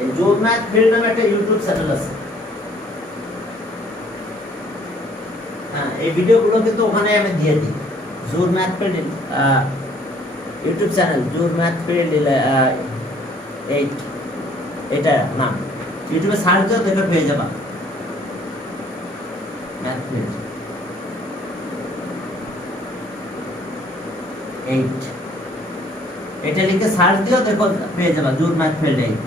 এই জোর math field নামে একটা ইউটিউব চ্যানেল আছে। হ্যাঁ, এই ভিডিওগুলো কিন্তু ওখানে আমি দিয়ে দিই। জোর ম্যাথ ফিল্ড ইউটিউব চ্যানেল, জোর ম্যাথ ফিল্ড 8, এটা নাম। ইউটিউবে সার্চ দাও, দেখে পেয়ে যাবা ম্যাথ ফিল্ড 8, এটা লিখে সার্চ দিও, দেখো পেয়ে যাবা জোর ম্যাথ ফিল্ড 8।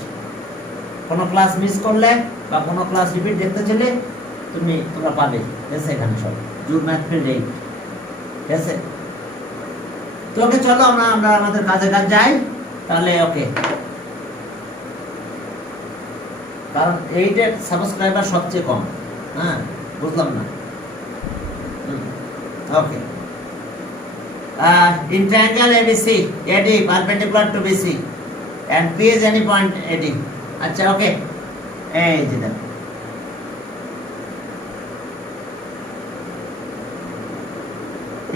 কোনো ক্লাস মিস করলে বা কোনো ক্লাস রিপিট দেখতে চাইলে তোমরা পাবে, ঠিক আছে? এখানে সব জোর ম্যাথ ফিল্ড 8, ঠিক আছে? তো ওকে, চলো আমরা আমাদের কাজ যাই তাহলে। ওকে, কারণ 8 এর সাবস্ক্রাইবার সবচেয়ে কম। হ্যাঁ, বুঝলাম না। ওকে, in triangle ABC, AD perpendicular to BC and P is any point AD. আচ্ছা, ওকে, এই যে দেখো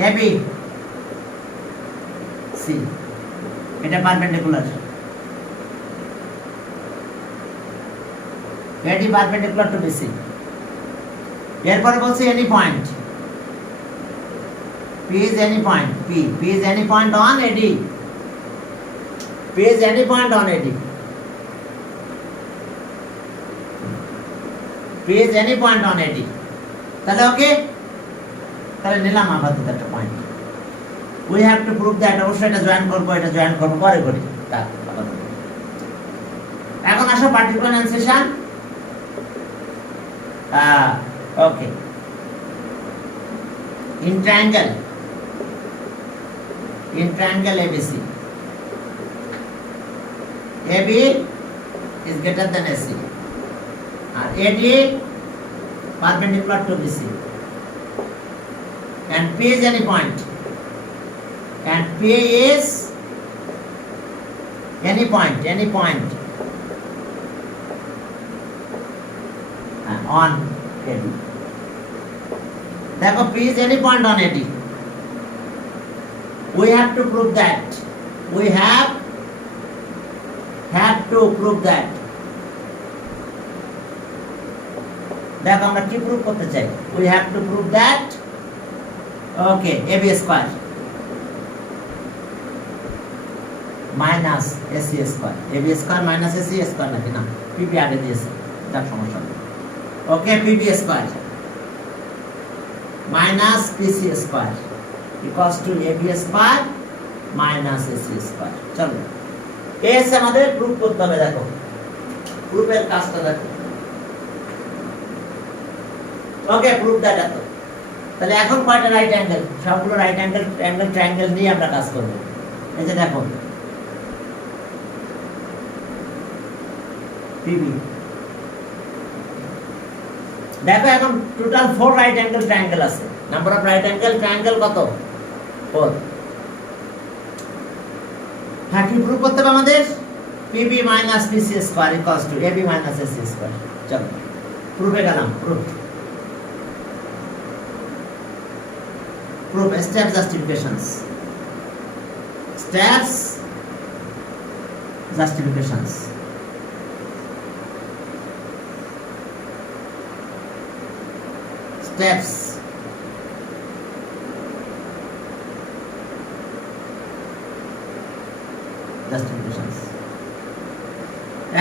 AB C, এটা perpendicular, AD perpendicular to BC। এরপরে বলছে any point, P is any point, P is any point on AD, P is any point on AD, P is any point on AD। তাহলে ওকে, তাহলে নিলাম আপাতত একটা point. We have to prove that, অবশ্যই এটা join করবো পরে করি। এখন আসো পার্টিকুলার অ্যানসেশন। Okay, in triangle ABC, AB is greater than AC and AD perpendicular to BC and P is any point, and P is any point on AD। দেখো, P is any point on AD, we have to prove that, we have to prove that। দেখো আমরা কি prove করতে চাই, we have to prove that, okay, AB square minus AC square, AB square minus AC square নাকি না, PB আগে দিয়েছে, যাক সমস্যা নেই। ওকে, PB square minus PC square equals to AB square minus AC square। চলো, এস আমাদের প্রুফ করতে হবে। দেখো প্রুফের কাজটা দেখো। ওকে, প্রুফ দ্যাট এত। তাহলে এখন কয়টা রাইট অ্যাঙ্গেল? সবগুলো রাইট অ্যাঙ্গেল ট্রায়াঙ্গেল নিয়ে আমরা কাজ করব। এই যে দেখো PB, দেখো এখন টোটাল 4 রাইট অ্যাঙ্গেল ট্রায়াঙ্গেল আছে। Number of right angle triangle কত? 4। হ্যাঁ, কি প্রুফ করতে হবে আমাদের? PB minus PC square equals to AB minus AC square। চলো প্রুফে গেলাম। Proof step justifications, steps justifications।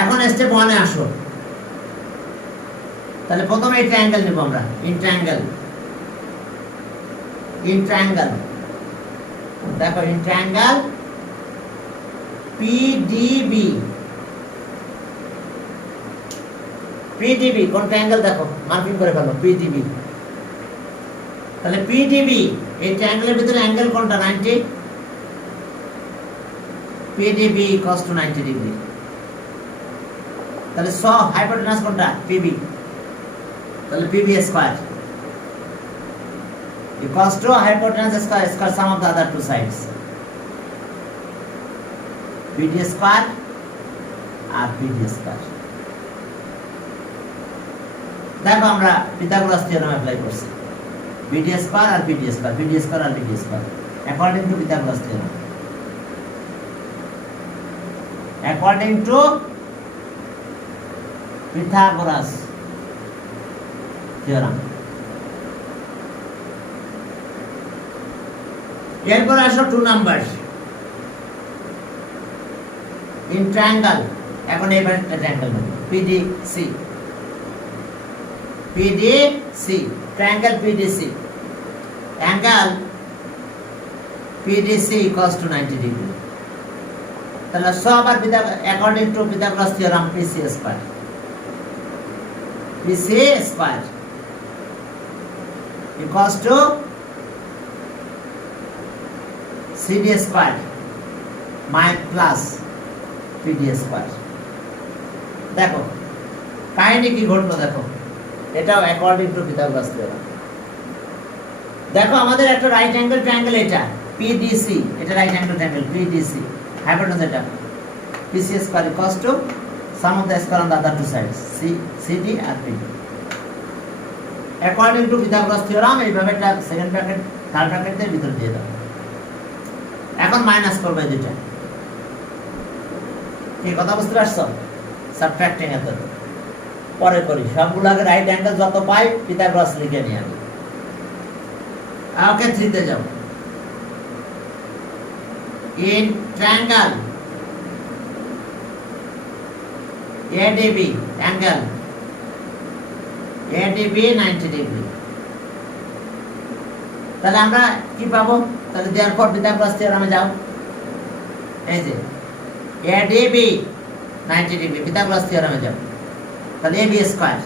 এখন স্টেপ 1 এ আসো। তাহলে প্রথমে এই ট্রায়াঙ্গেল নেব আমরা। ইন ট্রায়াঙ্গেল দেখো, ইন ট্রায়াঙ্গেল PDB কোন ট্রায়াঙ্গেল দেখো, মার্কিং করে ফেলো PDB। তাহলে PDB এই ট্রায়াঙ্গেলের ভিতরে অ্যাঙ্গেল কোনটা? 90। PDB equals to 90 degree. তাহলে হাইপোটেনাস কোনটা? PB। তাহলে PB square equals to hypotenuse square sum of the other two sides, BD square আর BD square। দেখো আমরা পিথাগোরাস থিওরেম অ্যাপ্লাই করছি, BD square আর BD square, BD square আর BD square according to Pythagoras theorem, according to Pythagoras theorem. এরপর আসো 2 number in triangle. এখন এবার একটা ট্রায়াঙ্গেল নেব, PDC. PDC triangle PDC, angle PDC equals to 90 degree. তাহলে সব আর according to Pythagoras theorem PC square, PC square equals to CD square plus PD square. দেখো কাহিনী কি ঘটলো, দেখো এটাও অ্যাকর্ডিং টু পিথাগোরাস থিওরাম। দেখো আমাদের একটা রাইট অ্যাঙ্গেল ট্রায়াঙ্গেল, এটা পিডিসি, এটা right angle triangle PDC, hypotenuse এটা PC square equals to sum of the square on the other two sides CD আর PD. According to Pythagoras theorem এইভাবে একটা second bracket third bracket দিয়ে ভিতর দিয়ে দাও। এখন মাইনাস করবে দুটো, কি কথা বুঝতে পারছো? সাবট্রাক্টিং এত পরে করি, সবগুলো আগে রাইট অ্যাঙ্গেল যত পাই পিথাগোরাস লিখে নিয়ে আনি। ওকে 3 তে যাও। In triangle ADB, angle ADB 90 degree. তাহলে আমরা কি পাবো? তাহলে দেয়ারফর পিথাগোরাস থিওরামে যাও। এই যে এডিবি 90 ডিগ্রি, পিথাগোরাস থিওরামে যাও। তাহলে এবি স্কয়ার,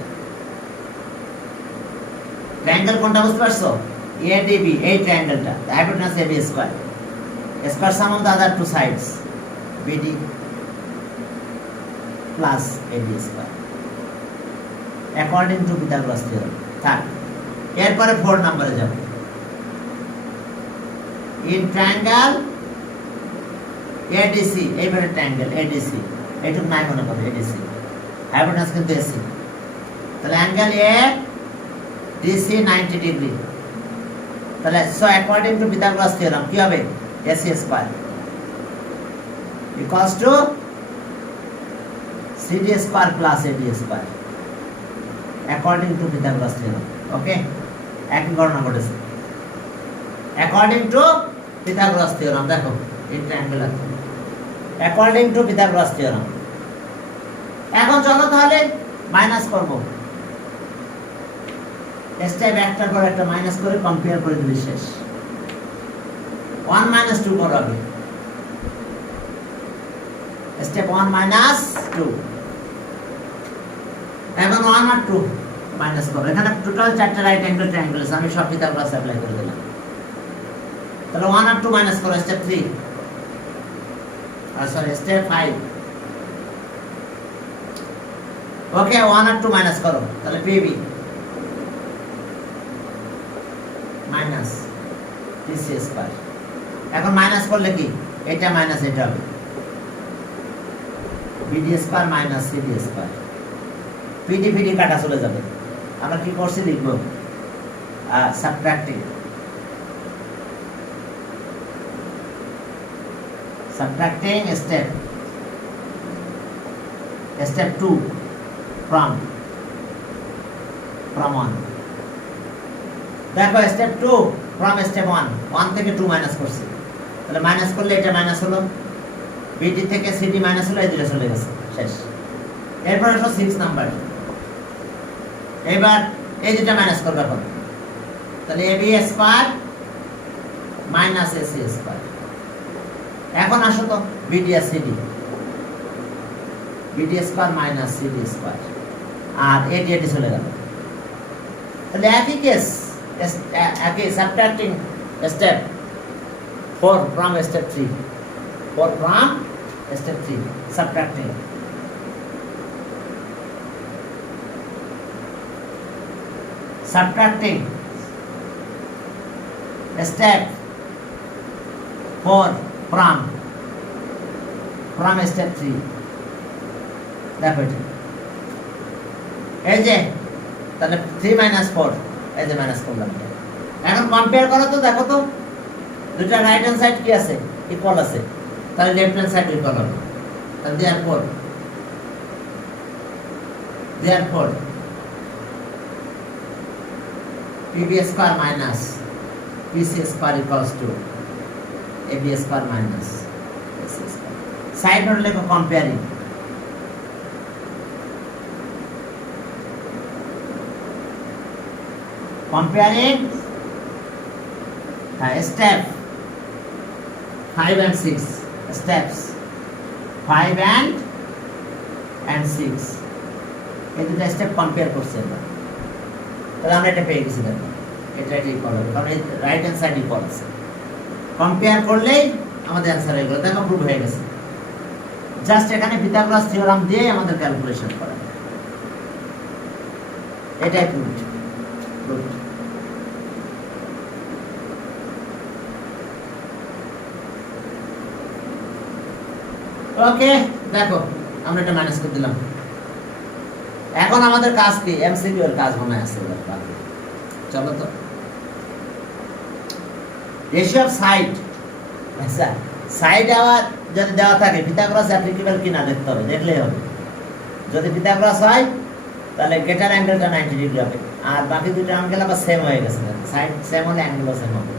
ট্রায়াঙ্গেল কোনটা বুঝতে পারছো? এডিবি, এই ট্রায়াঙ্গেলটা, hypotenuse AB square, square sum of the other two sides BD plus AB square according to Pythagoras theorem. থাক, এরপরে 4 নম্বরে যাও। ইন ট্রায়াঙ্গেল এডিসি, এইবারে ট্রায়াঙ্গেল এডিসি, এইটুকু নাই মনে করো, এডিসি হাইপোটেনাস কিন্তু এসি। তাহলে অ্যাঙ্গেল এ ডিসি 90 ডিগ্রি। তাহলে so according to Pythagoras theorem কি হবে? AC square equals to CD square plus AD square according to Pythagoras theorem. ওকে, একই গণনা করেছে অ্যাকর্ডিং টু পিথাগোরাস থিওরাম। দেখো এই ট্রায়াঙ্গেল আছে অ্যাকর্ডিং টু পিথাগোরাস থিওরাম। এখন চলো তাহলে মাইনাস করব, স্টেপ একটার পর একটা মাইনাস করে কম্পেয়ার করে দিলে শেষ। 1 - 2 করো আগে, স্টেপ 1 - 2। এখন 1 আর 2 মাইনাস করো। এখানে টোটাল 4টা রাইট অ্যাঙ্গেল ট্রায়াঙ্গেল আছে, আমি সব পিথাগোরাস অ্যাপ্লাই করে দিলাম। তাহলে 1 আর 2 মাইনাস করো, স্টেপ 3 আর সরি স্টেপ 5। ওকে, 1 আর 2 মাইনাস করো, তাহলে পিবি মাইনাস পিসি স্কয়ার। এখন মাইনাস করলে কি? এটা মাইনাস এটা হবে, BD square minus CD square. PD PD কাটা চলে যাবে। আমরা কি করছি লিখব? সাবট্রাক্টিং, সাবট্রাক্টিং স্টেপ 2 from 1। দেখো স্টেপ 2 from স্টেপ 1 থেকে 2 মাইনাস করছি। তাহলে মাইনাস করলে এটা মাইনাস হলো, বিডি থেকে সিডি মাইনাস হলো, এই দুটো চলে গেছে, শেষ। এরপর আসো 6 নাম্বার। এবার এই দুটো মাইনাস করবে এখন। তাহলে AB square minus AC square. এখন আসো তো বিডি আর CD, BD square minus CD square, আর এডি এডি চলে গেল। তাহলে একই কেস, একই subtracting step 4 from step 3, 4 from step 3 subtracting. subtracting step 4 from step 3 দেখো এই যে তাহলে 3 - 4 এই যে মাইনাস করলাম। এখন কম্পেয়ার করো তো, দেখো তো দুটো রাইট হ্যান্ড সাইড কি আছে? ইকুয়াল আছে, তাহলে লেফট হ্যান্ড সাইড ইকুয়াল হবে। তাহলে therefore Therefore, PB square minus PC square equals to AB square minus AC square. Side note like comparing. Comparing step 5 and 6 steps 5 and 6 এই দুটো step compare করছি আমরা, তাহলে আমরা এটা পেয়ে গেছি। দেখো এটা ইকুয়াল হবে কারণ রাইট হ্যান্ড সাইড ইকুয়াল আছে, কম্পেয়ার করলেই আমাদের অ্যান্সার হয়ে গেল। দেখো প্রুভ হয়ে গেছে, জাস্ট এখানে পিথাগোরাস থিওরাম দিয়ে আমাদের ক্যালকুলেশন করা, এটাই প্রুভ। ওকে, দেখো আমরা এটা মাইনাস করে দিলাম। এখন আমাদের কাজ কি? এমসিকিউ এর কাজ মনে আছে বাকি। চলো তো, রেশিও অফ সাইড। আচ্ছা, সাইড আবার যদি দেওয়া থাকে পিথাগোরাস অ্যাপ্লিকেবল কিনা দেখতে হবে, দেখলেই হবে। যদি পিথাগোরাস হয় তাহলে গেটার অ্যাঙ্গেলটা 90 ডিগ্রি হবে, আর বাকি দুটো অ্যাঙ্গেল আবার সেম হয়ে গেছে। সাইড সেম হলে অ্যাঙ্গেলও সেম হবে।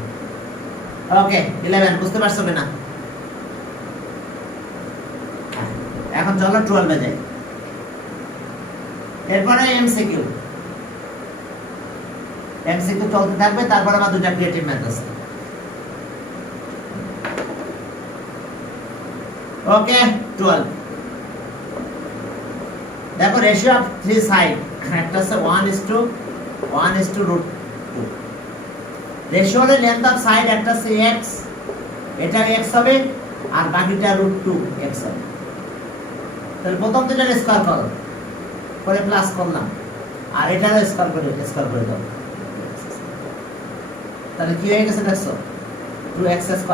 ওকে 11 বুঝতে পারছো কিনা? এখন চলো 12 এ যাই। এরপরে এমসিকিউ চলতে থাকবে, তারপরে আমার দুটো ক্রিয়েটিভ ম্যাথ আছে। ওকে 12 দেখো রেশিও অফ 3 সাইড, একটা আছে 1:1:√2। রেশিও হলে লেন্থ অফ সাইড একটা আছে x, এটা x হবে আর বাকিটা √2x হবে। তাহলে প্রথম দুটো স্কয়ার করো, করে প্লাস করলাম, আর এটারও স্কয়ার করে দাও। তাহলে কি হয়ে গেছে দেখছো? 2x² =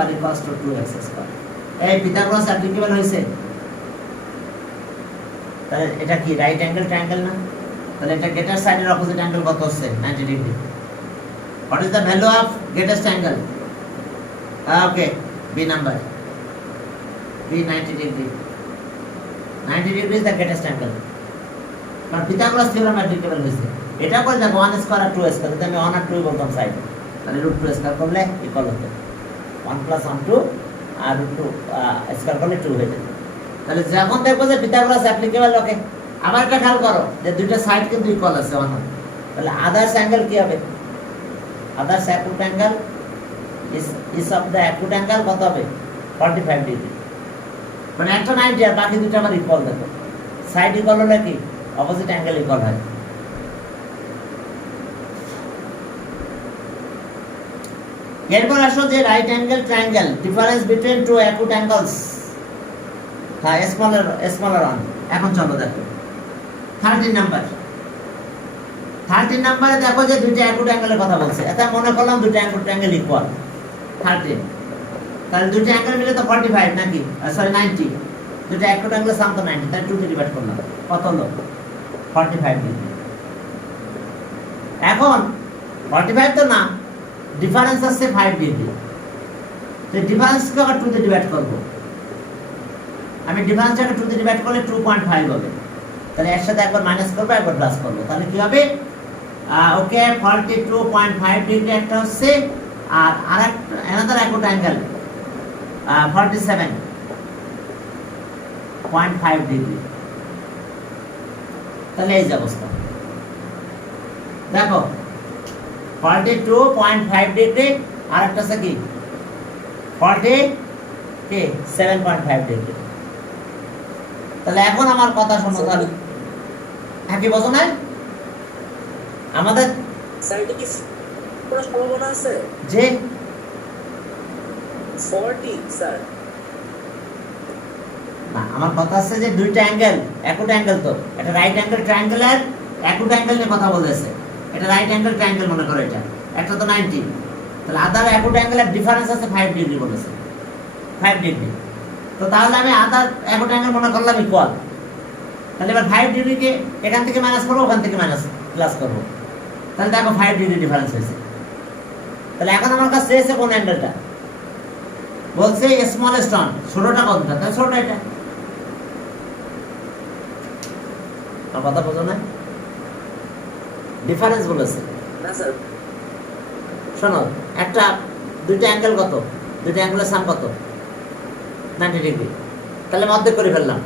2x²। এই পিথাগোরাস অ্যাপ্লিকেবল হইছে। তাহলে এটা কি রাইট অ্যাঙ্গেল ট্রায়াঙ্গেল না? তাহলে এটা গেটার সাইডের অপোজিট অ্যাঙ্গেল কত হচ্ছে? 90 degree. What is the value of greatest angle? Okay, B number. B 90 degree. 90 degree is the greatest angle. কারণ পিথাগোরাস থিওরাম অ্যাপ্লিকেবল হয়েছে। এটা করে দেখো 1 স্কয়ার আর 2 স্কয়ার, যদি আমি 1 আর 2 বলতাম সাইড, তাহলে √2 স্কয়ার করলে ইকুয়াল হতো 1 + 1 2 আর √2 স্কয়ার করলে 2 হয়ে যেত। তাহলে যখন দেখবো যে পিথাগোরাস অ্যাপ্লিকেবল, ওকে আবার একটা খেয়াল করো যে দুইটা সাইড কিন্তু ইকুয়াল আছে 1। তাহলে আদার্স অ্যাঙ্গেল কি হবে? Others acute angle is of the acute angle কত হবে? 45 ডিগ্রি। মানে একটা 90 আর বাকি দুটো আমার ইকুয়াল। দেখো সাইড ইকুয়াল হলে কি অপোজিট অ্যাঙ্গেল ইকুয়াল হয়। এরপর আসো যে right angle triangle, difference between two acute angles, হ্যাঁ স্মলার ওয়ান। এখন চলো দেখো 13 নাম্বারে দেখো যে দুইটা অ্যাকুট অ্যাঙ্গেলের কথা বলছে। এটা মনে করলাম দুইটা অ্যাকুট অ্যাঙ্গেল ইকুয়াল 13, তাহলে দুইটা অ্যাঙ্গেল মিলে তো 45 নাকি? সরি 90। দুইটা অ্যাকুট অ্যাঙ্গেলের সাম তো 90, তাহলে 2 দিয়ে ডিভাইড করলাম, কত হলো? 45 ডিগ্রি। এখন 45 তো না, ডিফারেন্স আছে 5 ডিগ্রি। তো ডিফারেন্সকে আবার 2 দিয়ে ডিভাইড করব। আমি ডিফারেন্সটাকে 2 দিয়ে ডিভাইড করলে 2.5 হবে। তাহলে এর সাথে একবার মাইনাস করব, একবার প্লাস করব, তাহলে কি হবে? ওকে 42.5 ডিগ্রি একটা হচ্ছে, আর আরেকটা অ্যানাদার অ্যাকুট অ্যাঙ্গেল 47.5 ডিগ্রি। তাহলে এই যে অবস্থা দেখো 42.5 ডিগ্রি, আর একটা আছে কি 47.5 ডিগ্রি। তাহলে এখন আমার কথা শোনো, তাহলে হ্যাঁ কি বলছো না? আমাদের সাইডে কি কোনো সম্ভাবনা আছে যে 40 স্যার? না, আমার কথা আছে যে দুইটা অ্যাঙ্গেল অ্যাকুট অ্যাঙ্গেল, তো এটা রাইট অ্যাঙ্গেল ট্রায়াঙ্গেলের অ্যাকুট অ্যাঙ্গেল নিয়ে কথা বলেছে। এটা রাইট অ্যাঙ্গেল ট্রায়াঙ্গেল মনে করো, এটা একটা তো 90, তাহলে আদার অ্যাকুট অ্যাঙ্গেলের ডিফারেন্স আছে 5 ডিগ্রি বলেছে, 5 ডিগ্রি। তো তাহলে আমি আদার অ্যাকুট অ্যাঙ্গেল মনে করলাম ইকুয়াল। তাহলে এবার 5 ডিগ্রিকে এখান থেকে মাইনাস করবো, ওখান থেকে মাইনাস প্লাস করবো, তাহলে দেখো 5 ডিগ্রি ডিফারেন্স হয়েছে। তাহলে এখন আমার কাছে এসে কোন অ্যাঙ্গেলটা বলছে? স্মলেস্ট ওয়ান, ছোটটা কতটা? তাহলে ছোট এটা। আমার কথা বোঝো না? ডিফারেন্স বলেছে। না স্যার, শোনো, একটা দুইটা অ্যাঙ্গেল কত, দুইটা অ্যাঙ্গেলের সাম কত, 90 ডিগ্রি। তাহলে আমি অর্ধেক করে ফেললাম,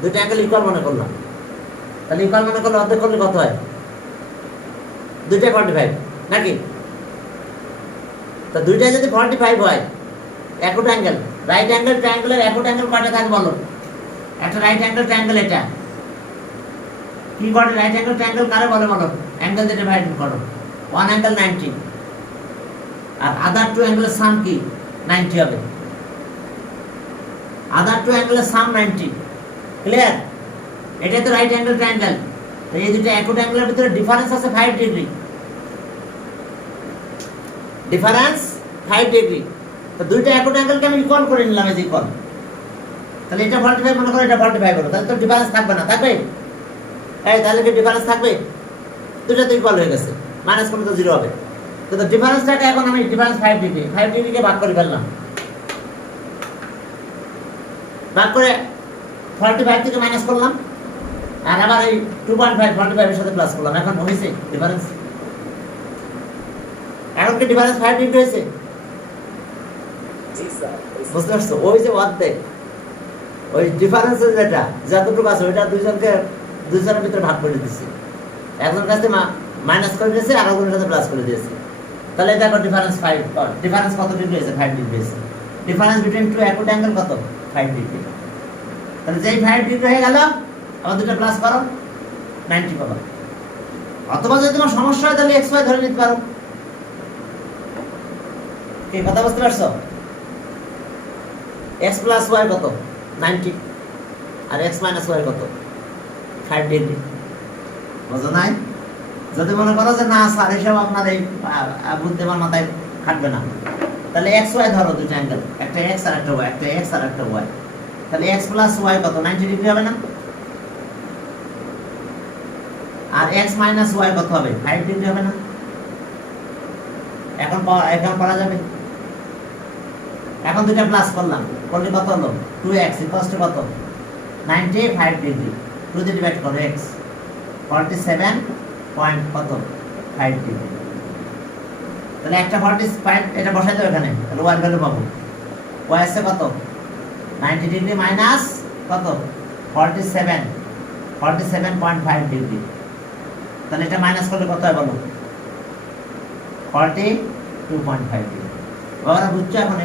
দুইটা অ্যাঙ্গেল ইকুয়াল মনে করলাম। তাহলে ইকুয়াল মনে করলে অর্ধেক করলে কত হয়? দুইটাই 45 নাকি? তা দুইটাই যদি 45 হয়, একট অ্যাঙ্গেল, রাইট অ্যাঙ্গেল ট্রায়াঙ্গেলের একট অ্যাঙ্গেল কয়টা থাকে বলো? একটা রাইট অ্যাঙ্গেল ট্রায়াঙ্গেল, এটা কি করে? রাইট অ্যাঙ্গেল ট্রায়াঙ্গেল কারে বলে বলো? অ্যাঙ্গেল দিয়ে ডিভাইড করো, ওয়ান অ্যাঙ্গেল 90, আর আদার টু অ্যাঙ্গেলের সাম কি? 90 হবে। আদার টু অ্যাঙ্গেলের সাম 90, ক্লিয়ার? এটাই তো রাইট অ্যাঙ্গেল ট্রায়াঙ্গেল। তো এই দুটো একট অ্যাঙ্গেলের ভিতরে ডিফারেন্স আছে 5 ডিগ্রি, ডিফারেন্স 5 ডিগ্রি। তো দুইটা একট অ্যাঙ্গেলকে আমি ইকুয়াল করে নিলাম, এই যে ইকুয়াল। তাহলে এটা 45 মনে করো, এটা 45 করো, তাহলে তো ডিফারেন্স থাকবে না, থাকবে? এই তাহলে কি ডিফারেন্স থাকবে? দুটো তো ইকুয়াল হয়ে গেছে, মাইনাস করলে তো 0 হবে। তো ডিফারেন্সটাকে এখন আমি ডিফারেন্স 5 ডিগ্রি, 5 ডিগ্রিকে ভাগ করে ফেললাম, ভাগ করে 45 থেকে মাইনাস করলাম, আর আবার এই 2.5 45 এর সাথে প্লাস করলাম। এখন হয়েছে ডিফারেন্স। এখন কি ডিফারেন্স 5 ডিগ্রি হয়েছে? জি স্যার। বুঝতে পারছো? ওই যে অর্ধেক, ওই ডিফারেন্সের যেটা যতটুকু আছে ওইটা দুইজনের ভিতরে ভাগ করে দিচ্ছি। একজনের কাছে মাইনাস করে দিয়েছে, আর একজনের কাছে প্লাস করে দিয়েছে। তাহলে দেখো ডিফারেন্স 5, ডিফারেন্স কত ডিগ্রি হয়েছে? 5 ডিগ্রি হয়েছে। ডিফারেন্স বিটুইন টু একট অ্যাঙ্গেল কত? 5 ডিগ্রি। তাহলে যেই 5 ডিগ্রি হয়ে গেল, আবার দুটো প্লাস করো, 90 পাবা। অথবা যদি তোমার সমস্যা হয় তাহলে xy ধরে নিতে পারো। কি কথা বুঝতে পারছো? x প্লাস y কত? 90, আর x মাইনাস y কত? 5 ডিগ্রি। বুঝো নাই? যদি মনে করো যে না স্যার এসব আপনার এই বুদ্ধি আমার মাথায় খাটবে না, তাহলে x y ধরো দুটো অ্যাঙ্গেল, একটা x আর একটা y, একটা x আর একটা y। তাহলে x প্লাস y কত? 90 ডিগ্রি হবে না? আর x মাইনাস y কত হবে? 5 ডিগ্রি হবে না? এখন করা যাবে। এখন দুটো প্লাস করলাম, করলে কত হলো? 2x ইকুয়ালস টু কত? 95 ডিগ্রি। 2 দিয়ে ডিভাইড করো, x 47 পয়েন্ট কত? 5 ডিগ্রি। তাহলে একটা 45 এটা বসাই দাও এখানে, তাহলে y এর ভ্যালু পাবো। y আছে কত? 90 ডিগ্রি মাইনাস কত? 47.5 ডিগ্রি। তাহলে এটা মাইনাস করলে কত হয় বলো? 42.5 ডিগ্রি। বাবারা বুঝছো এখন?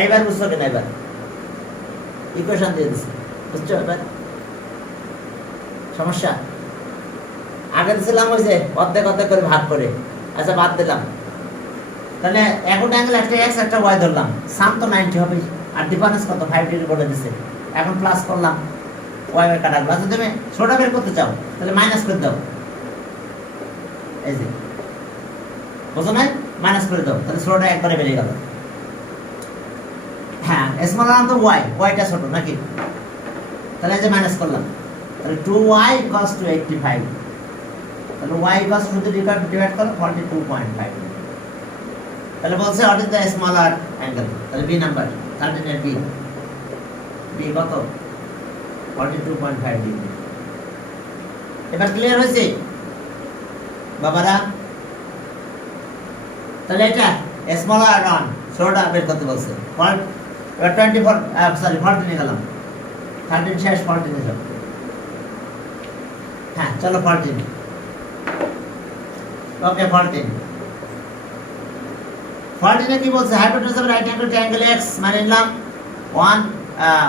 এইবার বুঝছো কিনা? এবার ইকুয়েশন দিয়ে দিচ্ছি, বুঝছো? এবার সমস্যা আগে দিয়েছিলাম ওই যে অর্ধেক অর্ধেক করে ভাগ করে, আচ্ছা বাদ দিলাম। তাহলে একট অ্যাঙ্গেল একটা x একটা y ধরলাম, সাম তো 90 হবে, আর ডিফারেন্স কত? 5 ডিগ্রি বলে দিছে। এখন প্লাস করলাম, y এর কাটা গেল। তুমি ছোটা বের করতে চাও তাহলে মাইনাস করে দাও, এই যে বুঝো না? মাইনাস করে দাও, তাহলে ছোটটা একবারে বেরিয়ে গেল। হ্যাঁ, স্মল আনলাম তো yটা ছোট নাকি? তাহলে এই যে মাইনাস করলাম, তাহলে 2y ইকুয়ালস টু 85। তাহলে y ইকুয়ালস টু ডিভাইড করো 42.5। তাহলে বলছে what is the smaller angle? তাহলে বি নাম্বার 13 এর বি কত? 42.5 ডিগ্রি। এবার ক্লিয়ার হয়েছে বাবারা? তাহলে এটা স্মলার অন ছোটটা বের করতে বলছে। এবার 14 নিয়ে গেলাম, 13 শেষ, 14 নিয়ে যাও। হ্যাঁ চলো 14, ওকে 14 এ কি বলছে? Hypotenuse of right angle triangle x মানে নিলাম 1,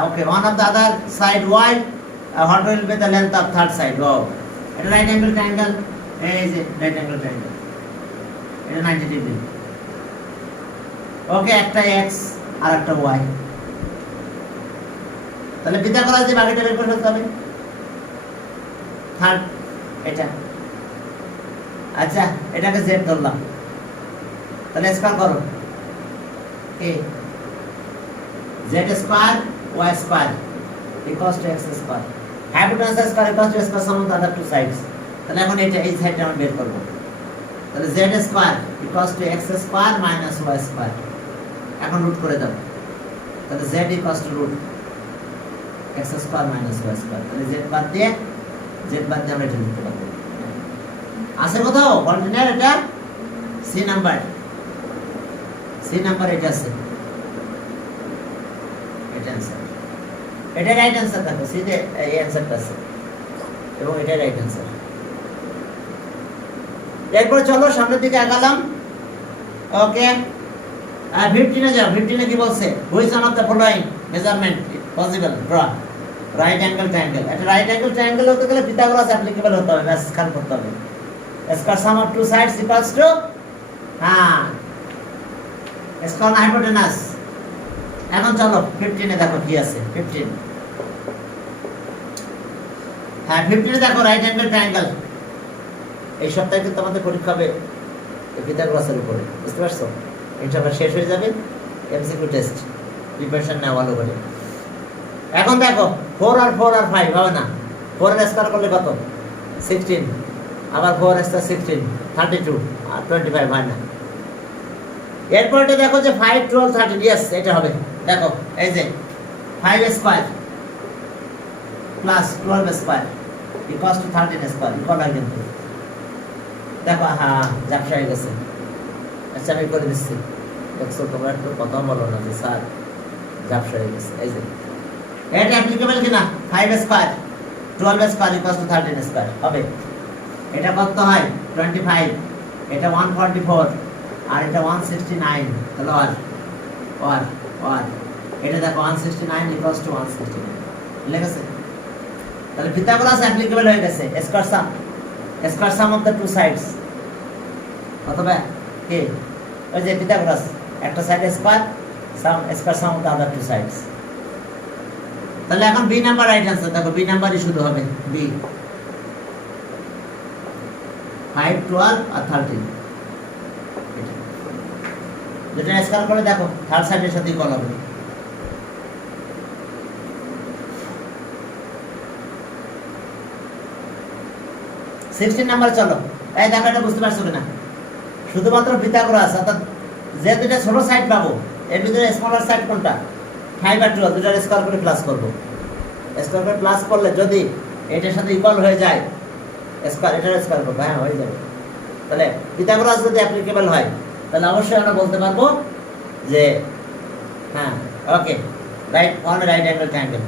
ওকে 1 of the other side y, what will be the length of third side? ও এটা রাইট অ্যাঙ্গেল ট্রায়াঙ্গেল, এই যে রাইট অ্যাঙ্গেল ট্রায়াঙ্গেল, এটা 90 ডিগ্রি। ওকে, একটা x আর একটা y। তাহলে বিটা করা যে বাকিটা বের করে ফেলতে হবে, থার্ড এটা। আচ্ছা এটাকে z ধরলাম, তাহলে স্কয়ার করো, কি z square y square equals to x square. Hypotenuse square equals to square sum of the other two sides. তাহলে এখন এটা এই সাইডটা আমরা বের করব। তাহলে z square equals to x square minus y square. এখন রুট করে দাও, তাহলে z equals to root x square minus y square. তাহলে z বাদ দিয়ে আমরা এটা লিখতে পারবো। আছে কোথাও কন্টিনিউয়ার? এটা সি নাম্বার, এটা আছে, এটা অ্যান্সার, এটা রাইট অ্যান্সার। দেখো সি তে এই অ্যান্সারটা আছে এবং এটা রাইট অ্যান্সার। এরপর চলো সামনের দিকে আগালাম। ওকে, 15 এ যাও। 15 এ কি বলছে? Which one of the following measurement possible draw right angle triangle. একটা রাইট অ্যাঙ্গেল ট্রায়াঙ্গেল হতে গেলে পিথাগোরাস অ্যাপ্লিকেবল হতে হবে, ব্যাস খেয়াল করতে হবে। Square sum of two sides equals to square hypotenuse. এখন চলো 15 এ দেখো কি আছে। 15 15 এ দেখো রাইট অ্যাঙ্গেল ট্রায়াঙ্গেল। এই সপ্তাহে কিন্তু আমাদের পরীক্ষা হবে পিথাগোরাসের উপরে, বুঝতে পারছো? ইনশাআল্লাহ শেষ হয়ে যাবে এমসিকিউ টেস্ট, প্রিপারেশন নেওয়া ভালো করে। এখন দেখো 4 আর 5 হবে না। 4 এর স্কয়ার করলে কত? 16, আবার 4 এর স্কয়ার 16, 32 আর 25 হয় না। এরপরটা দেখো যে 5, 12, 13, यस এটা হবে। দেখো এই যে 5 square plus 12 square equals two 13 square, equal হয় কিন্তু। দেখো ঝাপসা হয়ে গেছে। আচ্ছা আমি করে দিচ্ছি। দেখছো তোমরা একটু কথা বলো না যে স্যার ঝাপসা হয়ে গেছে। এই যে এটা অ্যাপ্লিকেবল কিনা? 5 square 12 square equals two 13 square হবে। এটা কত হয়? 25, এটা 144 আর এটা 169। তাহলে এটা দেখো 169 ইকুয়ালস টু 169 লেগেছে। তাহলে পিথাগোরাস অ্যাপ্লিকেবল হয়ে গেছে। Square sum of the two sides অথবা কি ওই যে পিথাগোরাস একটা সাইডে square sum of the other two sides. তাহলে এখন বি নাম্বার রাইট आंसर। দেখো বি নাম্বারই শুধু হবে, বি 5, 12 আর 13। যেটা স্কয়ার করে দেখো থার্ড সাইডের সাথে ইকুয়াল হবে। সিক্সটিন নাম্বার চলো। এই দেখো এটা বুঝতে পারছো কিনা? শুধুমাত্র পিথাগোরাস অর্থাৎ যে দুটো ছোট সাইড পাবো এর ভিতরে স্মলার সাইড কোনটা? 5 আর 12 দুটোর স্কয়ার করে প্লাস করব। স্কয়ার করে প্লাস করলে যদি এটার সাথে ইকুয়াল হয়ে যায় স্কয়ার, এটার স্কয়ার করব, হ্যাঁ হয়ে যাবে। তাহলে পিথাগোরাস যদি অ্যাপ্লিকেবল হয় তাহলে অবশ্যই আমরা বলতে পারবো যে হ্যাঁ okay right on right angle triangle.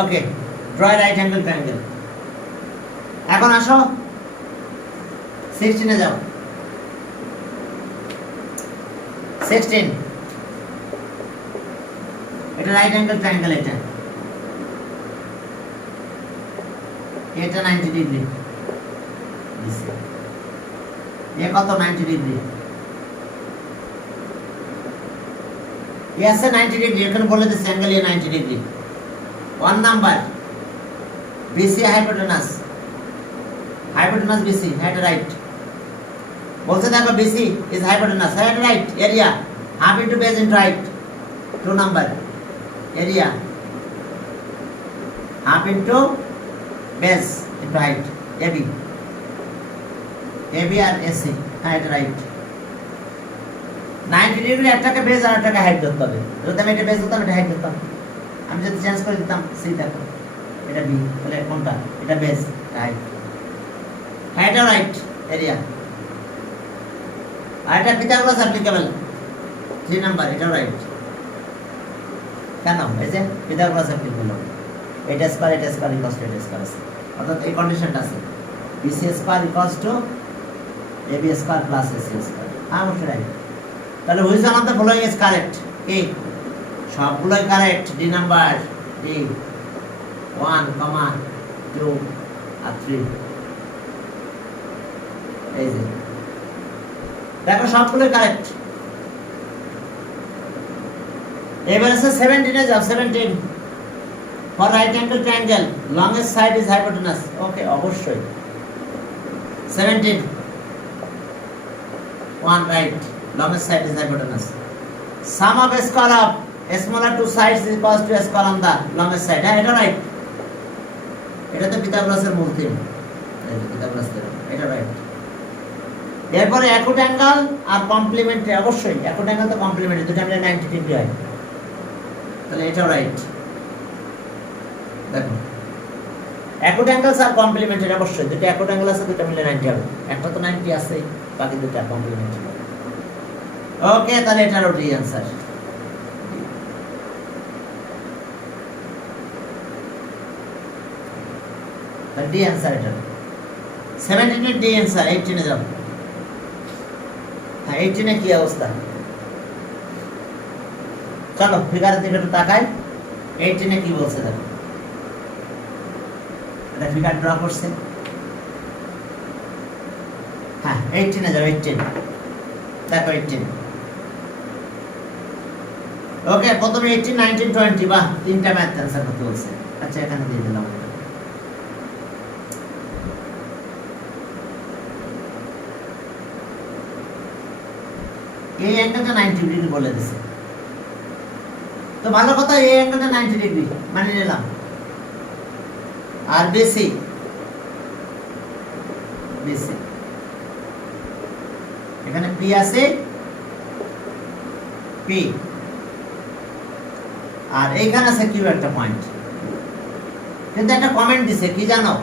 Okay draw right angle triangle. এখন আসো 16 এ যাও। 16 এটা রাইট অ্যাঙ্গেল ট্রায়াঙ্গেল। এটা 90 ডিগ্রি, এ কত? 90 ডিগ্রি। এ আছে 90 ডিগ্রি, এখানে বলে দিচ্ছে angle A 90 degree. 1 number BC hypotenuse BC, হ্যাঁ এটা রাইট বলছে। দেখো বিসি ইজ হাইপোটেনাস, হ্যাঁ এটা right. Area half into base into height, 2 number area half into base into height, AB আর এসি, হ্যাঁ এটা রাইট। 90 ডিগ্রি একটাকে বেস আর একটাকে হাইট ধরতে হবে। যদি আমি এটা বেস ধরতাম এটা হাইট ধরতাম, আমি যদি চেঞ্জ করে দিতাম সি, দেখো এটা বি, তাহলে কোনটা? এটা বেস, হাইট, হ্যাঁ এটা রাইট এরিয়া। আর এটা পিথাগোরাস অ্যাপ্লিকেবল 3 নাম্বার, এটা রাইট। কেন? এই যে পিথাগোরাস অ্যাপ্লিকেবল এটা স্কয়ার ইকুয়ালস টু এটা স্কয়ার আছে, অর্থাৎ এই কন্ডিশনটা আছে BC square equals to AB square plus AC square. অবশ্যই রাইট। তাহলে which one of the following is correct? কি? সবগুলোই কারেক্ট। ডি নাম্বার, ডি 1, 2 আর 3। এই যে দেখো সবগুলোই কারেক্ট। এবার আছে 17 এ যাও। 17 for right angle triangle longest side is hypotenuse. Okay অবশ্যই 17 1 right, longest side is hypotenuse. Sum of square of smaller two sides is equals to square on the longest side. হ্যাঁ এটা রাইট। এটা তো পিথাগোরাসের মূল থিওরেম, পিথাগোরাস থিওরেম, এটা right. এরপরে acute angle আর complimentary, অবশ্যই acute angle তো কমপ্লিমেন্টারি, দুটো মিলে 90 ডিগ্রি হয়, তাহলে এটাও রাইট। দেখো অ্যাকুট অ্যাঙ্গেলস আর কমপ্লিমেন্টারি অবশ্যই, দুটো অ্যাকুট অ্যাঙ্গেল আছে, দুটো মিলে 90 হবে, একটা তো 90 আছে, বাকি দুটো কমপ্লিমেন্টারি। ওকে, তাহলে এটারও ডি অ্যান্সার। তাহলে ডি অ্যান্সার এটা। 17 এর ডি অ্যান্সার। 18 এ যাও। হ্যাঁ, 18 এ কি অবস্থা? চলো ফিগারের দিকে একটু তাকাই। 18 এ কি বলছে দেখো। এটা ফিগার ড্র করছে। হ্যাঁ, 18 এ যাও। 18 দেখো 18। ওকে, প্রথমে 18, 19, 20 বাহ, তিনটা ম্যাথ অ্যান্সার করতে বলছে। আচ্ছা, এখানে দিয়ে দিলাম। এই অ্যাঙ্গেলটা 90 ডিগ্রি বলে দিছে, তো ভালো কথা, এই অ্যাঙ্গেলটা 90 ডিগ্রি মানে নিলাম। আর বেসি বেসি এখানে পি আছে, পি, আর এইখানে আছে কিউ একটা পয়েন্ট। কিন্তু একটা কমেন্ট দিছে কি জানো,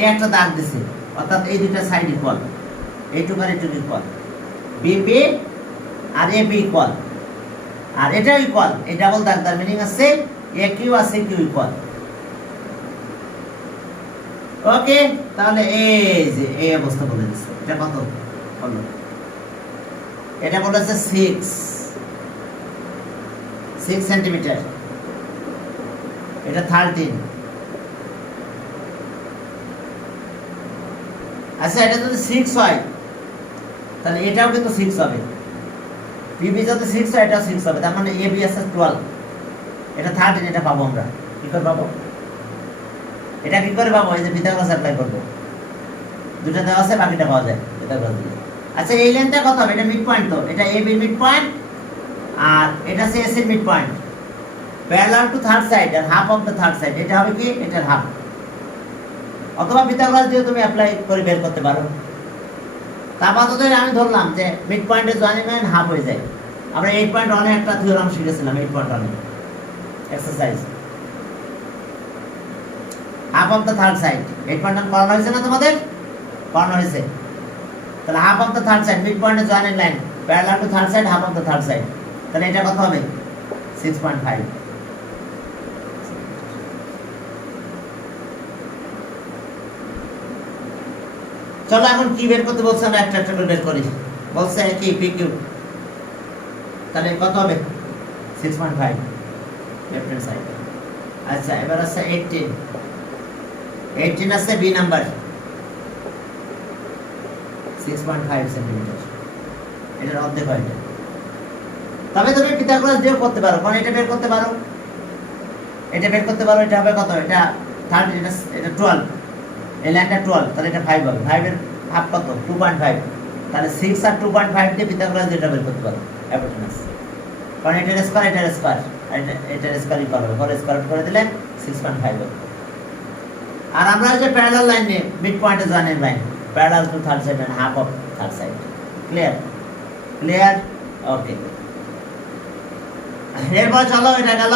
এই একটা দাগ দিছে, অর্থাৎ এই দুটা সাইড ইকুয়াল, এইটুকু আর এইটুকু ইকুয়াল, বিপি আর এবি ইকুয়াল, আর এটাও ইকুয়াল। এই ডাবল দাগ, তার মিনিং আছে এ Q R C Q equal. ওকে, তাহলে এই যে এই অবস্থা বলে দিচ্ছে। এটা কত হলো? এটা বলেছে 6 সেন্টিমিটার, এটা 13। আচ্ছা, এটা যদি 6 হয় তাহলে এটাও কিন্তু 6 হবে। বিবি যদি 6 হয় এটাও 6 হবে, তার মানে এবি আছে 12, এটা 13, এটা পাবো আমরা। কি করে পাবো এটা? কি করে পাবো? এই যে পিথাগোরাস অ্যাপ্লাই করব, দুটো দেওয়া আছে, বাকিটা পাওয়া যায় পিথাগোরাস দিয়ে। আচ্ছা, এই লাইনটা কত হবে? এটা মিড পয়েন্ট, তো এটা এবি মিড পয়েন্ট, আর এটা হচ্ছে AC mid point, parallel to third side আর half of the third side. এটা হবে কি? এটার হাফ। অথবা পিথাগোরাস দিয়ে তুমি অ্যাপ্লাই করে বের করতে পারো। আপাতত আমি ধরলাম যে মিড পয়েন্টের জয়েনিং লাইন হাফ হয়ে যায়। আমরা 8.1 এ একটা থিওরাম শিখেছিলাম, 8.1 exercise, half of the third side. 8.1 করানো হয়েছে না তোমাদের? করানো হয়েছে। তাহলে half of the third side, mid পয়েন্টের joining line parallel to third side, half of the third side. তাহলে এটা কত হবে? 6.5। চলো এখন কি বের করতে বলছে, আমরা একটা একটা করে বের করি। বলছে কি পি কিউ, তাহলে কত হবে? 6.5 লেফট হ্যান্ড সাইড। আচ্ছা, এবার আছে 18 আছে বি নাম্বার, 6.5 সেন্টিমিটার, এটার অর্ধেক হয় এটা। তবে তুমি পিথাগোরাস দিয়েও করতে পারো, কারণ এটা বের করতে পারো, এটা বের করতে পারো। এটা হবে কত? এটা 30, এটা 12, এই লাইনটা 12, তাহলে এটা 5 হবে। 5 এর হাফ কত? 2.5, তাহলে 6 আর 2.5 দিয়ে পিথাগোরাস দিয়ে এটা বের করতে পারো অ্যাপোটেনাস, কারণ এটার স্কয়ার এটার স্কয়ার, এটার স্কয়ার ইকুয়াল হবে, ফর স্কয়ার করে দিলে 6.5 হবে। আর আমরা যে প্যারালাল লাইন নিয়ে মিড পয়েন্টে joining line parallel to third side and half of third side. Clear? Clear? Okay, এরপর চলো, এটা গেল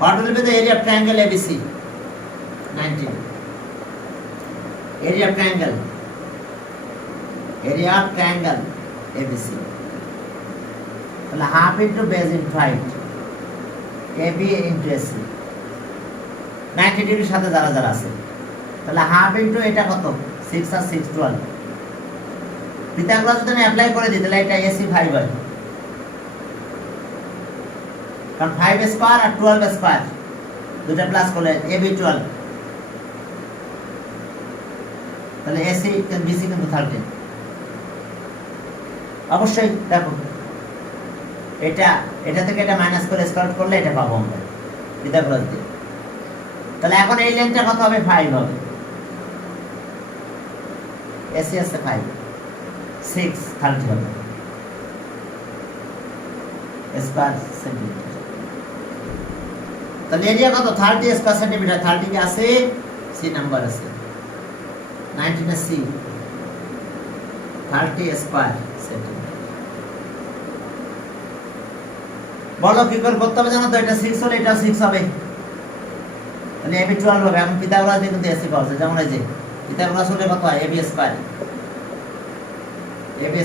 what will be the area of triangle ABC? 19. Area of triangle ABC, তাহলে half into base into height, AB into AC, 90 ডিগ্রির সাথে যারা যারা আছে, তাহলে হাফ ইন্টু এটা কত? 6 আর 6 12। পিথাগোরাস যদি আমি অ্যাপ্লাই করে দিই তাহলে এটা AC 5 হয়, কারণ 5 স্কয়ার আর 12 স্কয়ার দুটো প্লাস করলে AB 12, তাহলে AC BC কিন্তু 13। অবশ্যই দেখো, এটা থেকে এটা মাইনাস করে স্কয়ার করলে এটা পাবো আমরা পিথাগোরাস দিয়ে। তাহলে এখন এই লাইনটা কত হবে? 5 হবে। AC আছে 5, 6 30 হবে স্কয়ার সেন্টিমিটার। তাহলে এরিয়া কত? 30 স্কয়ার সেন্টিমিটার। 30 কে আছে, সি নাম্বার আছে, 19 এ সি, 30 স্কয়ার সেন্টিমিটার। বলো কি করে করতে হবে জানো তো? এটা 6 হলে এটা 6 হবে, তাহলে এবি 12 হবে। এখন পিথাগোরাস দিয়ে কিন্তু এসি পাওয়া যায়, যেমন এই যে পিথাগোরাস হলে কত হয়, AB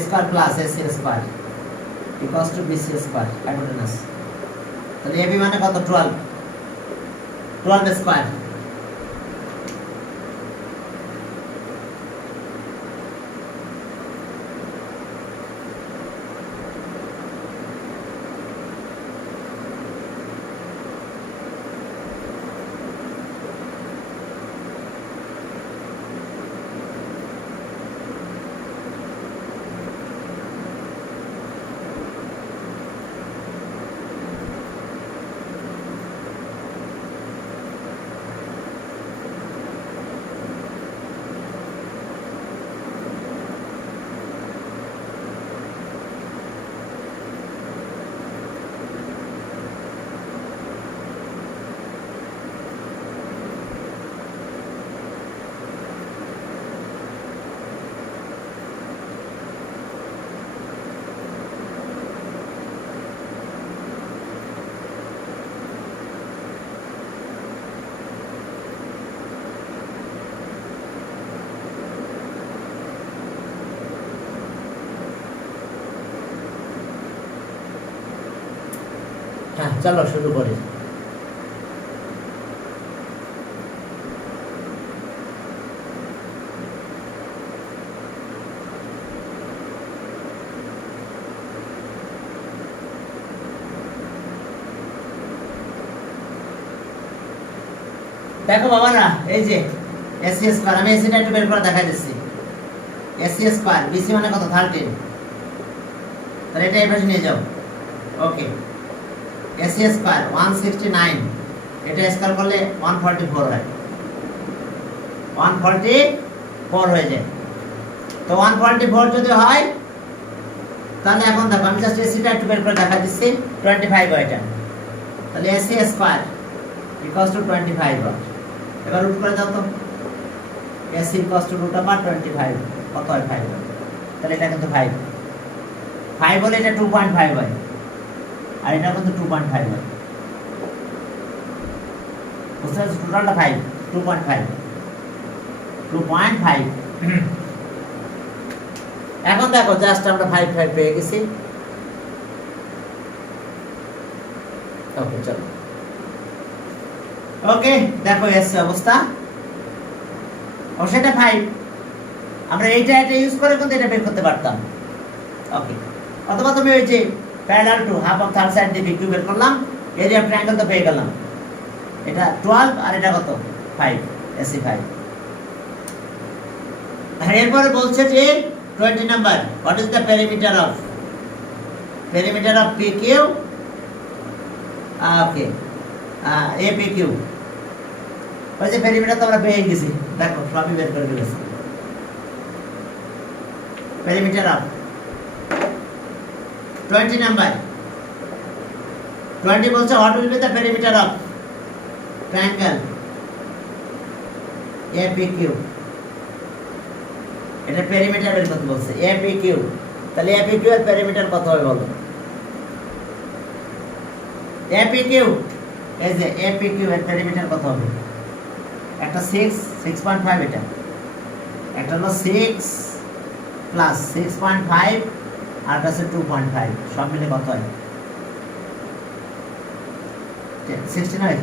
square plus AC square equals to BC square hypotenuse. তাহলে এবি মানে কত, 12 স্কয়ার। হ্যাঁ চলো শুরু করি। দেখো বাবারা, এই যে এসি স্কয়ার, আমি এসিটা একটু বের করে দেখাই দিচ্ছি। এসি স্কয়ার বিসি মানে কত, 13। তাহলে এটা এই পাশে নিয়ে যাও। ওকে, এসি স্কয়ার 169, এটা স্কয়ার করলে 144 হয়, 144 হয়ে যায়। তো 144 যদি হয়, তাহলে এখন দেখো আমি জাস্ট এসিটা একটু বের করে দেখা দিচ্ছি। 25 হয় এটা। তাহলে এসি স্কয়ার ইকুয়ালস টু 25 হয়। এবার রুট করে দাও তো, AC equals to root over 25 কত হয়, 5 হয়। তাহলে এটা কিন্তু 5 হলে এটা 2.5 হয়, আর এটা কিন্তু 2.5 হয়। বুঝতে পারছো, টোটালটা 5, 2.5। এখন দেখো জাস্ট আমরা 5 পেয়ে গেছি। ওকে চলো, ওকে দেখো এসে অবস্থা, ও সেটা 5, আমরা এটা ইউজ করে কিন্তু এটা বের করতে পারতাম। ওকে, অথবা তুমি ওই যে parallel to half of third side দিয়ে বিকিউ বের করলাম, এরিয়া অফ ট্রায়াঙ্গেল তো পেয়ে গেলাম। এটা 12 আর এটা কত, 5, এসি 5। আর এরপরে বলছে যে 20 number, what is the perimeter of PQ? Okay, APQ। ওই যে পেরিমিটার তো আমরা পেয়ে গেছি, দেখো সবই বের করে দিয়েছি। পেরিমিটার অফ 20 নাম্বার, 20 বলছে what will be the perimeter of triangle APQ। এটা পেরিমিটার বের করতে বলছে, APQ। তাহলে APQ এর পেরিমিটার কত হবে বলো? APQ, এই যে APQ এর পেরিমিটার কত হবে? একটা 6.5, এটা একটা হলো 6 প্লাস 6.5 আর একটা আছে 2.5, সব মিলে কত হয়? 69।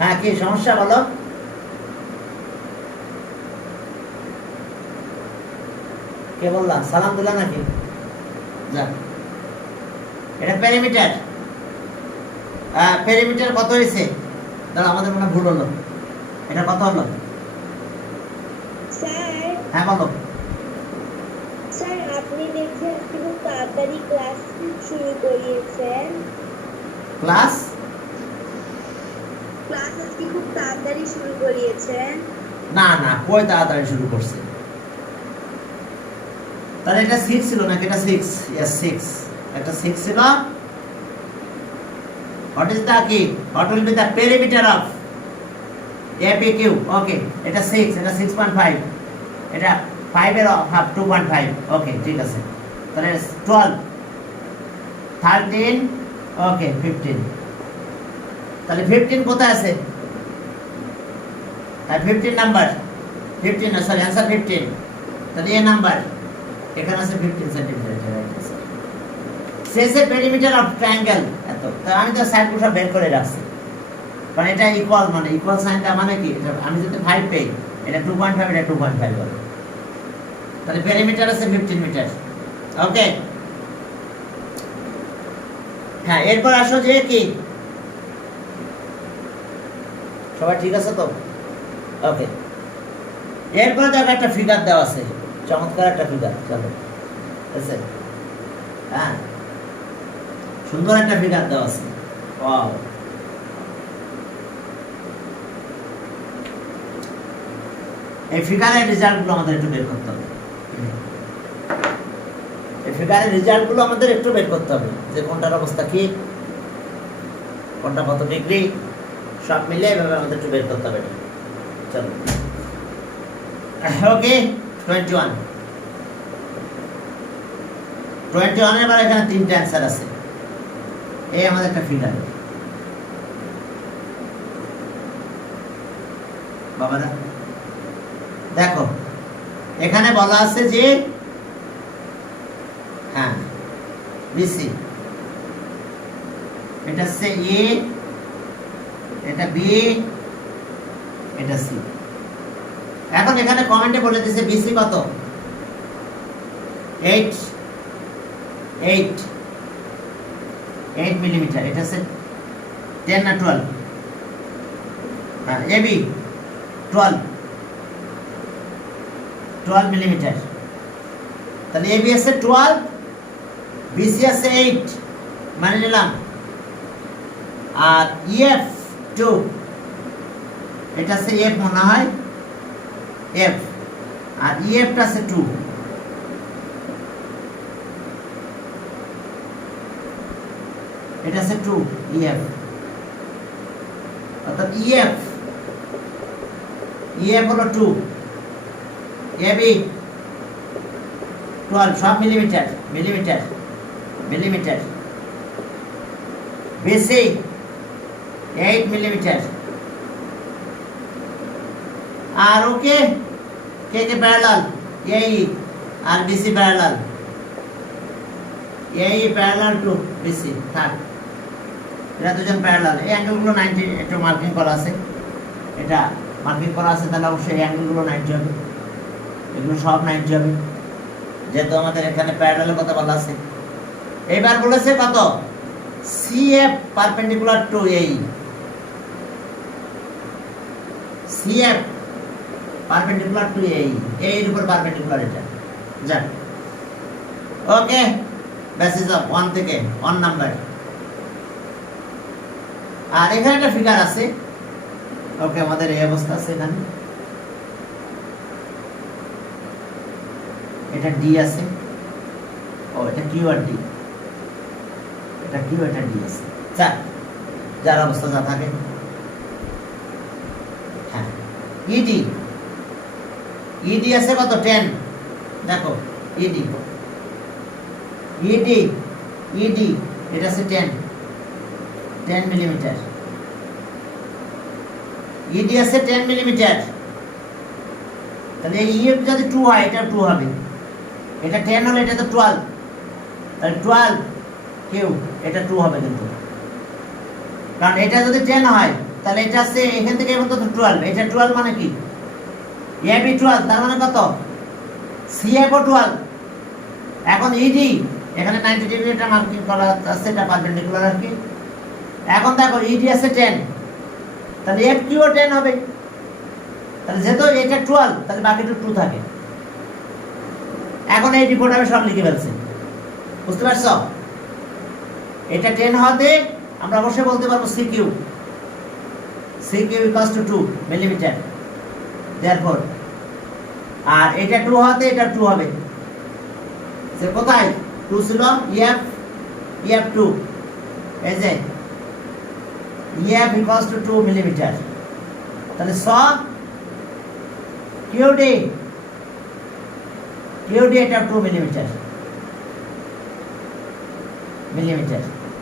হ্যাঁ, কি সমস্যা বলো? কে বললা? সালাম দিলা নাকি? যাক, এটা পেরিমিটার। পেরিমিটার কত হয়েছে? দাঁড়া, আমাদের মনে ভুল হলো। এটা কত হলো? স্যার, হ্যাঁ বলো। স্যার আপনি দেখছেন খুব তাড়াতাড়ি ক্লাস শুরু করিয়েছেন। ক্লাস আজকে খুব তাড়াতাড়ি শুরু করিয়েছেন। না না, কই তাড়াতাড়ি শুরু করছে? তাহলে এটা 6 ছিল নাকি? এটা 6, यस 6, এটা 6 ছিল। হোয়াট ইজ দ্য কি, what will be the perimeter of APQ? ওকে, এটা 6, এটা 6.5, এটা 5 এর হাফ 2.5। ওকে ঠিক আছে, তাহলে 12, 13, ওকে 15। তাহলে 15 কোথায় আছে? আর 15 নাম্বার 15 না সরি आंसर 15 তাহলে এই নাম্বার এখানে আছে 15 সেন্টিমিটার এটা রাইট आंसर শেষে পেরিমিটার অফ ট্রায়াঙ্গেল এত তাই আমি তো সাইডগুলো সব বের করে রাখছি কারণ এটা ইকুয়াল মানে ইকুয়াল সাইনটা মানে কি এটা আমি যদি 5 পাই এটা 2.5 এটা 2.5 হবে তাহলে পেরিমিটার আছে 15 মিটার ওকে হ্যাঁ এরপর আসো যে কি সবাই ঠিক আছে তো ওকে এরপর দেখো একটা ফিগার দেওয়া আছে চমৎকার একটা ফিগার চলো আছে হ্যাঁ সুন্দর একটা ফিগার দেওয়া আছে ওয়াও এই ফিগারের রেজাল্টগুলো আমাদের একটু বের করতে হবে এই ফিগারের রেজাল্টগুলো আমাদের একটু বের করতে হবে যে কোনটার অবস্থা কি কোনটা কত ডিগ্রি সব মিলে এভাবে আমাদের একটু বের করতে হবে চলো ওকে 21 এবার এখানে তিনটা অ্যান্সার আছে এই আমাদের একটা ফিগার বাবারা দেখো এখানে বলা আছে যে হ্যাঁ বিসি এটা সে এ এটা বি এটা সি এখন এখানে কমেন্টে বলে দিয়েছে বিসি কত 8 মিলিমিটার এটা আছে 10 না 12 হ্যাঁ এবি 12 মিলিমিটার তাহলে এবি আছে 12 বিসি আছে 8 মানে নিলাম আর ইএফ 2 এটা আছে এফ মনে হয় এফ আর ইএফ টা আছে 2 এটা আছে 2 ইএফ অর্থাৎ ইএফ হলো 2 এবি 12 সব মিলিমিটার বিসি 8 মিলিমিটার আর ওকে কে প্যারালাল এই আর বিসি প্যারালাল এই প্যারালাল টু বিসি থাক এরা দুজন প্যারালাল এই অ্যাঙ্গেলগুলো 90 একটু মার্কিং করা আছে এটা মার্কিং করা আছে তাহলে অবশ্যই এই অ্যাঙ্গেলগুলো 90 হবে এগুলো সব 90 হবে যেহেতু আমাদের এখানে প্যারালালের কথা বলা আছে এবার বলেছে কত সিএফ পারপেন্ডিকুলার টু এই সিএফ পারপেন্ডিকুলার টু এই এর উপর পারপেন্ডিকুলার এটা যাক ওকে বেসিস অফ 1 থেকে 1 নাম্বার আর এখানে একটা ফিগার আছে ওকে আমাদের এই অবস্থা আছে এখানে এটা ডি আছে ও এটা কিউ আর ডি এটা কিউ এটা ডি আছে যাক যার অবস্থা যা থাকে হ্যাঁ ইডি আছে কত 10 দেখো ইডি এটা আছে 10 মিলিমিটার ইডি আছে 10 মিলিমিটার তাহলে এই ইএফ যদি 2 হয় এটা 2 হবে এটা 10 হলে এটা তো 12 তাহলে 12 কিউ এটা 2 হবে কিন্তু কারণ এটা যদি 10 হয় তাহলে এটা আছে এখান থেকে পর্যন্ত 12 এটা 12 মানে কি এবি 12 তার মানে কত সিএফ 12 এখন ইডি এখানে 90 ডিগ্রি এটা মার্কিং করা আছে এটা পারপেন্ডিকুলার আর কি এখন দেখো ইডি আছে 10 তাহলে এফ কিউ 10 হবে তাহলে যেহেতু এটা 12 তাহলে বাকিটা 2 থাকে এখন এই রিপোর্ট আমি সব লিখে ফেলছি বুঝতে পারছো এটা 10 হতে আমরা অবশ্যই বলতে পারবো CQ equals to 2 millimetre therefore আর এটা 2 হতে এটা 2 হবে সে কোথায় 2 ছিল EF 2 এই যে EF equals to 2 মিলিমিটার তাহলে QD এটা 2 মিলিমিটার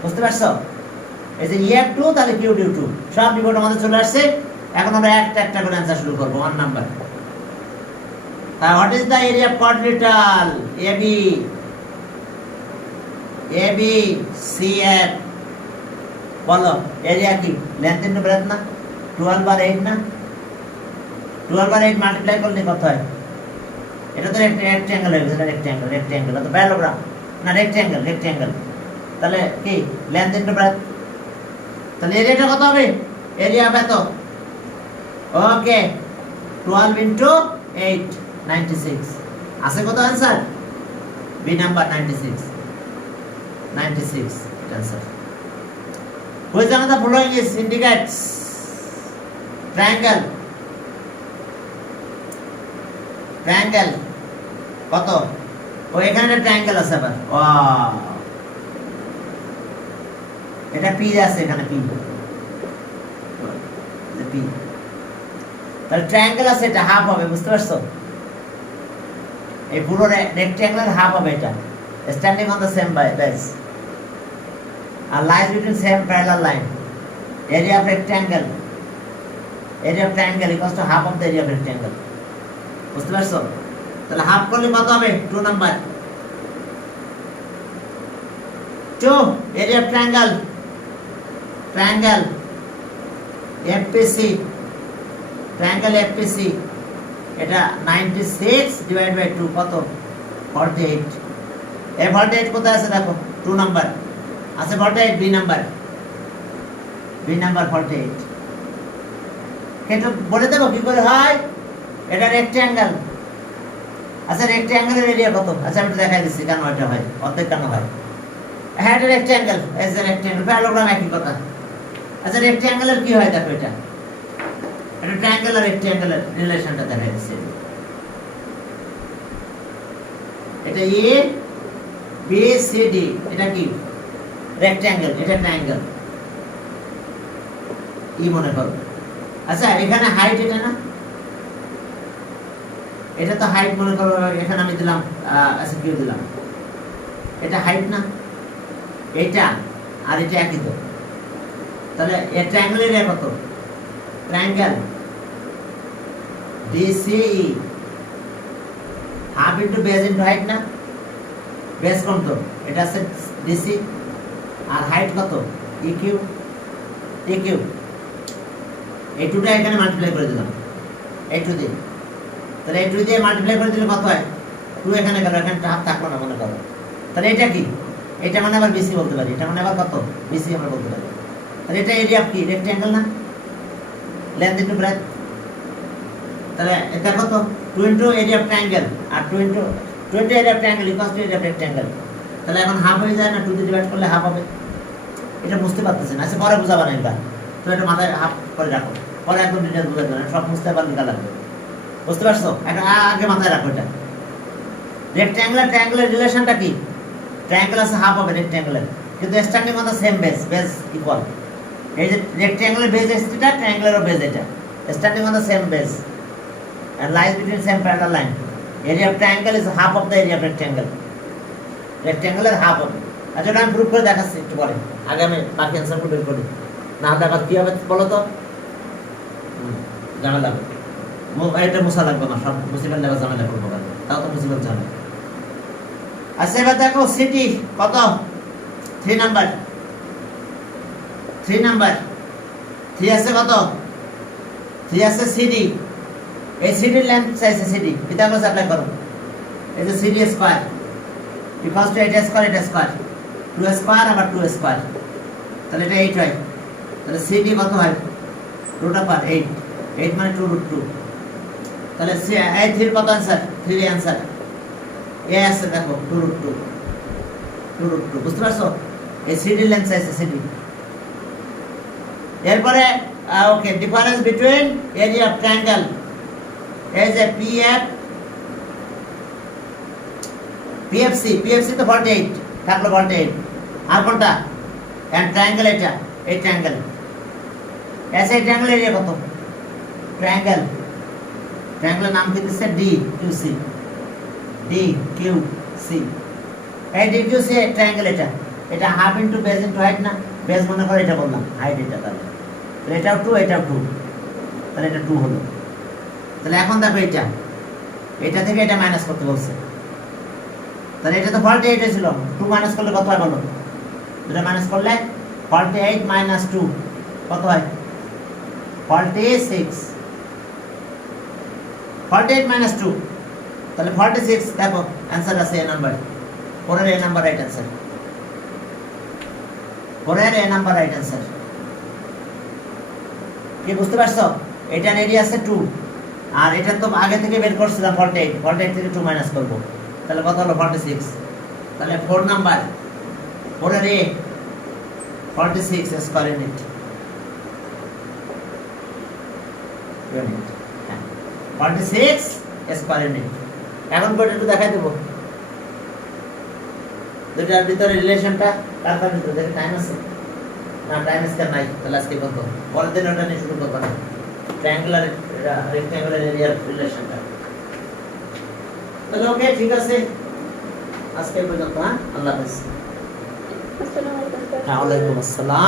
বুঝতে পারছো এই যে ইয়ার 2 তাহলে কিউ ডিউ 2 সব রিপোর্ট আমাদের চলে আসছে। এখন আমরা একটা একটা করে অ্যানসার শুরু করব 1 number. What is the area of quadrilateral AB AB CF? বলো এরিয়া কি? লেন্থ ইনটু ব্রেডথ না? 12 বার 8 না? 12 বার 8 মাল্টিপ্লাই করলে কত হয়? এটা তো একটা রেক্ট্যাঙ্গেল হয়ে গেছে, রেক্ট্যাঙ্গেল তো প্যারালোগ্রাম না, রেক্ট্যাঙ্গেল। তাহলে কি লেন্থ ইনটু ব্রেডথ, তাহলে এরিয়াটা কত হবে? এরিয়া হবে তো ওকে 12 ইনটু 8 96 আছে কত answer? B number 96 answer. Which one of the following is indicates triangle কত? ও এখানে একটা ট্রায়াঙ্গেল আছে আবার, ওয়াও এটা পি আছে এখানে, পি তাহলে ট্রায়াঙ্গেল আছে, এটা হাফ হবে, বুঝতে পারছো? এই পুরো রেক্ট্যাঙ্গেলের হাফ হবে এটা, standing on the same base আর lies between same parallel line. Area of triangle equals to half of the area of rectangle. বুঝতে পারছো? তাহলে হাফ করলে কত হবে? 2 number. 2 area of triangle FPC, triangle FPC এটা 96 divided by 2 কত? 48। এই 48 কোথায় আছে দেখো? 2 নাম্বার আছে 48, বি নাম্বার 48। এটা বলে দেবো কি করে হয়? এটা রেক্ট্যাঙ্গেল, আচ্ছা রেক্ট্যাঙ্গেলের এরিয়া কত? আচ্ছা আমি দেখাই দিচ্ছি কেন এটা হয়, অর্ধেক কেন হয়। হ্যাঁ এটা rectangle, as a rectangle, parallelogram একই কথা। আচ্ছা রেক্ট্যাঙ্গেলের কি হয় দেখো, এটা ট্রায়াঙ্গেল আর রেক্ট্যাঙ্গেলের রিলেশনটা দেখাই দিচ্ছি। এটা এ বি সি ডি, এটা কি রেক্ট্যাঙ্গেল, এটা ট্রায়াঙ্গেল ই মনে করো। আচ্ছা এখানে হাইট এটা না, এটা তো হাইট মনে করো, এখানে আমি দিলাম আচ্ছা কিউ দিলাম, এটা হাইট না, এটা আর এটা একই তো। তাহলে এই ট্রায়াঙ্গেলের এরিয়া কত? Triangle DCE half into base into height না, বেস কত? এটা আছে ডিসি আর হাইট কত? ইকিউ এই টুটা এখানে মাল্টিপ্লাই করে দিলাম এই টু দিয়ে, তাহলে এই টু দিয়ে মাল্টিপ্লাই করে দিলে কত হয়? 2 এখানে গেল, এখানে হাফ থাকলো না মনে করো। তাহলে এটা কি? এটা মানে আবার বিসি বলতে পারি, এটা মানে আবার কত? বিসি আমরা বলতে পারি। তাহলে এটা এরিয়া কি? রেক্ট্যাঙ্গেল না, লেন্থ ইনটু ব্রেডথ। তাহলে এটা কত? 2 ইনটু এরিয়া অফ ট্রায়াঙ্গেল আর 2 into 20 area of triangle equals to area of rectangle. তাহলে এখন হাফ হয়ে যায় না, 2 দিয়ে ডিভাইড করলে হাফ হবে। এটা বুঝতে পারতেছেন? আচ্ছা পরে বুঝাবো না, এবার তো এটা মাথায় হাফ করে রাখো, পরে একদম ডিটেইলস বুঝাবো না, সব বুঝতে পারলে লেখা লাগবে, বুঝতে পারছো? এখন আগে মাথায় রাখো এটা রেক্ট্যাঙ্গেল ট্রায়াঙ্গেলের রিলেশনটা কি? ট্রায়াঙ্গেল আছে হাফ হবে রেক্ট্যাঙ্গেলের, কিন্তু standing on the same base equal. এই যে রেক্ট্যাঙ্গেলের বেস এটা, ট্রায়াঙ্গেলেরও বেস এটা, standing on the same base and lies between same parallel line. Area of triangle is half of the area of rectangle. Rectangle এর half হবে। আচ্ছা আমি proof করে দেখাচ্ছি একটু পরে, আগে আমি বাকি অ্যানসারগুলো বের করি, না হলে আবার কি হবে বলো তো? ঝামেলা লাগবে, এটা মুছা লাগবে না, সব মুসিবত লাগবে, ঝামেলা করবো, তাও তো মুসিবত ঝামেলা। আচ্ছা এবার দেখো সিটি কত? 3 নাম্বার 3 আছে কত? 3 আছে সিডি, এই সিডির লেন্থ চাইছে, সিডি এটা আমরা অ্যাপ্লাই করব। এই যে CD square equals two 8 square 2 square আবার 2 স্কয়ার, তাহলে এটা 8 হয়। তাহলে সিডি কত হয়? রুট অফ 8 মানে 2√2। তাহলে এই 3 কত आंसर? 3 आंसर এ আছে দেখো 2√2 বুঝতে পারছো? এই সিডি লেন্থ চাইছে, সিডি। এরপরে okay difference between area of triangle is a PFC তো 48 থাকলো 48, আর কোনটা? এন্ড ট্রায়াঙ্গেল, এটা এই ট্রায়াঙ্গেল এসে ট্রায়াঙ্গেল এরিয়া কত? ট্রায়াঙ্গেলের নাম কি দিচ্ছে? DQC। এই DQC ট্রায়াঙ্গেল, এটা half into base into height না, বেস মনে করো এটা বললাম, হাইট এটা, তাহলে এটাও 2 এটাও 2, তাহলে এটা 2 হলো। তাহলে এখন দেখো এটা থেকে এটা মাইনাস করতে বলছে, তাহলে এটা তো 48 ছিল, 2 মাইনাস করলে কত হয় বলো? দুটো মাইনাস করলে 48 মাইনাস 2 কত হয়? 46। 48 মাইনাস 2 তাহলে 46। দেখো অ্যান্সার আছে এ নাম্বার, পরের এ নাম্বার রাইট অ্যান্সার, পরের এ নাম্বার রাইট অ্যান্সার। কি বুঝতে পারছো? এটার এরিয়া আছে 2, আর এটা তো আগে থেকে বের করছিলাম 48, 48 থেকে 2 মাইনাস করব, তাহলে কত হলো? 46। তাহলে 4 নাম্বার, পরের এ 46 স্কয়ার ইউনিট, 46 স্কয়ার ইউনিট। এখন কোটা একটু দেখাই দেবো, দুটার ভিতরে রিলেশনটা কার কার ভিতরে, দেখে টাইম আছে না? টাইম স্কেল নাই, তাহলে আজকে কত? পরের দিন ওটা নিয়ে শুরু করবো না, ট্রায়াঙ্গুলার রেক্ট্যাঙ্গুলার এরিয়ার রিলেশনটা। তাহলে ওকে, ঠিক আছে, আজকে এই পর্যন্ত। হ্যাঁ, আল্লাহ হাফেজ। আসসালামু আলাইকুম স্যার। ওয়ালাইকুম আসসালাম।